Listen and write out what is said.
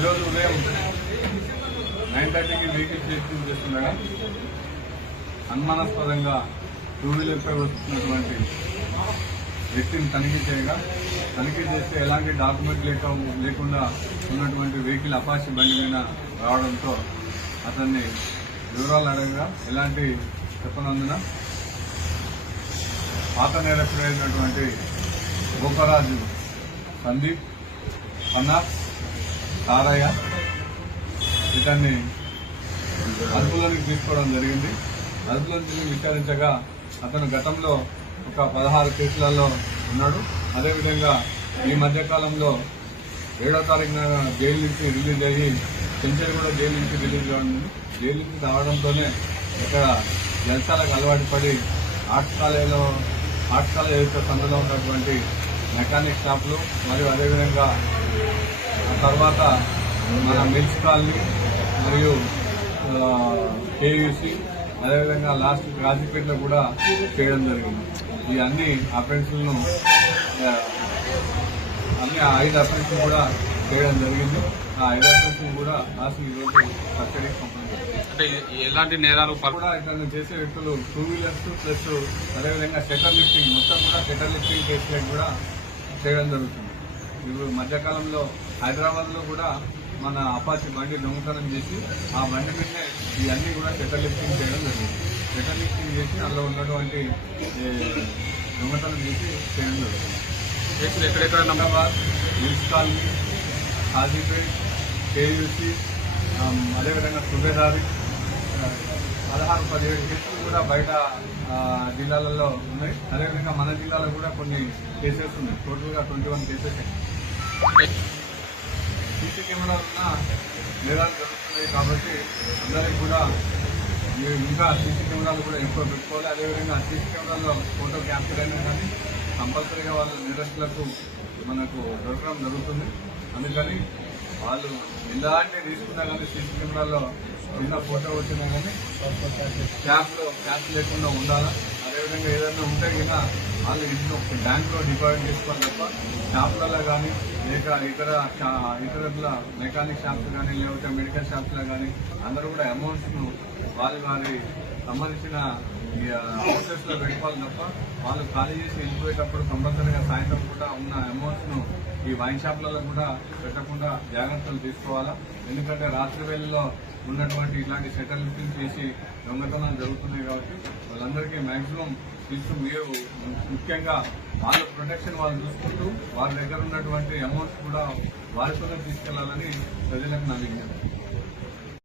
ఈరోజు ఉదయం నైన్ థర్టీకి వెహికల్ చెకింగ్ చేస్తుండగా అనుమానాస్పదంగా టూ వీలర్పై వస్తున్నటువంటి వ్యక్తిని తనిఖీ చేయగా తనిఖీ చేస్తే ఎలాంటి డాక్యుమెంట్ లేక లేకుండా ఉన్నటువంటి వెహికల్ అపాచి బండి మీద రావడంతో అతన్ని వివరాలు అడగగా ఎలాంటి చెప్పనందున పాత నేరస్తుడైనటువంటి గోపరాజు సందీప్ అన్నా తారయ్య ఇతన్ని అదుపులోనికి తీసుకోవడం జరిగింది. అదుపులోని విచారించగా అతను గతంలో ఒక పదహారు కేసులలో ఉన్నాడు. అదేవిధంగా ఈ మధ్యకాలంలో ఏడో తారీఖున జైలు నుంచి రిలీజ్ అయ్యి చెంచల్గూడ జైలు నుంచి రిలీజ్ కావడం జైలు నుంచి రావడంతోనే ఇక్కడ జలసాలకు అలవాటు పడి ఆర్ట్స్ కాలేజీలో ఆర్ట్స్ కాలేజ్ ఏదైతే సందులో ఉన్నటువంటి మెకానిక్ షాపులు మరియు అదేవిధంగా తర్వాత మన మిల్స్ కాలనీ మరియు కేయూసి అదేవిధంగా లాస్ట్ రాజపేటలో కూడా చేయడం జరిగింది. ఈ అన్ని అఫెన్స్లను ఆ, అన్ని ఐదు అఫెన్స్లు కూడా చేయడం జరిగింది. ఆ ఐదు అఫెన్స్లు కూడా లాస్ట్ ఈరోజు పంపడం జరిగింది అంటే ఎలాంటి నేరాలు కూడా ఇతను చేసే వ్యక్తులు టూ వీలర్స్ ప్లస్ అదేవిధంగా షటర్ లిఫ్టింగ్ మొత్తం కూడా షటర్ లిఫ్టింగ్ కేసులకు కూడా చేయడం జరుగుతుంది. ఇప్పుడు మధ్యకాలంలో హైదరాబాద్లో కూడా మన అపాచి బండి దొంగతనం చేసి ఆ బండి మీదనే ఇవన్నీ కూడా షటర్ లిఫ్టింగ్ చేయడం జరిగింది. షటర్ లిఫ్టింగ్ చేసి అందులో ఉన్నటువంటి దొంగతనం చేసి చేయడం జరుగుతుంది కేసులు ఎక్కడెక్కడ Hyderabad hills colony Hajipet KUC అదేవిధంగా సుబేదారి పదహారు పదిహేడు కేసులు కూడా బయట జిల్లాలలో ఉన్నాయి. అదేవిధంగా మన జిల్లాలో కూడా కొన్ని కేసెస్ ఉన్నాయి. టోటల్గా ట్వంటీ వన్ కేసెస్ సీసీ కెమెరాలు నేరాలు జరుగుతున్నాయి కాబట్టి అందరికీ కూడా మీరు ఇంకా సీసీ కెమెరాలు కూడా ఎక్కువ పెట్టుకోవాలి. అదేవిధంగా సీసీ కెమెరాలో ఫోటో క్యాప్చర్ అయినా కానీ కంపల్సరీగా వాళ్ళ నిరస్తులకు మనకు దొరకడం జరుగుతుంది. అందుకని వాళ్ళు ఎలాంటి తీసుకున్నా కానీ సీసీ కెమెరాలో చిన్న ఫోటో వచ్చినా కానీ క్యాప్లో క్యాప్ లేకుండా ఉండాలా? విధంగా ఏదైనా ఉంటే కన్నా వాళ్ళు ఇంట్లో బ్యాంక్లో డిపాజిట్ చేసుకోవాలి తప్ప షాపులలో కానీ లేక ఇతర ఇతరుల ఇతర మెకానిక్ షాప్స్ కానీ లేకపోతే మెడికల్ షాప్స్లో కానీ అందరూ కూడా అమౌంట్స్ను వాళ్ళు వారి సంబంధించిన హౌసెస్ పెట్టుకోవాలి తప్ప వాళ్ళు ఖాళీ చేసి వెళ్ళిపోయేటప్పుడు కంపల్సరీగా సాయంత్రం కూడా ఉన్న అమౌంట్స్ను ఈ వైన్ షాప్లలో కూడా పెట్టకుండా జాగ్రత్తలు తీసుకోవాలా? ఎందుకంటే రాత్రి వేళల్లో ఉన్నటువంటి ఇలాంటి సెటిల్మెంట్ చేసి దొంగతనాలు జరుగుతున్నాయి కాబట్టి అందరికీ మాక్సిమం తీసుకు మీరు ముఖ్యంగా వాళ్ళ ప్రొటెక్షన్ వాళ్ళు చూసుకుంటూ వాళ్ళ దగ్గర ఉన్నటువంటి అమౌంట్స్ కూడా వారితోనే తీసుకెళ్ళాలని ప్రజలకు నా విజ్ఞప్తి.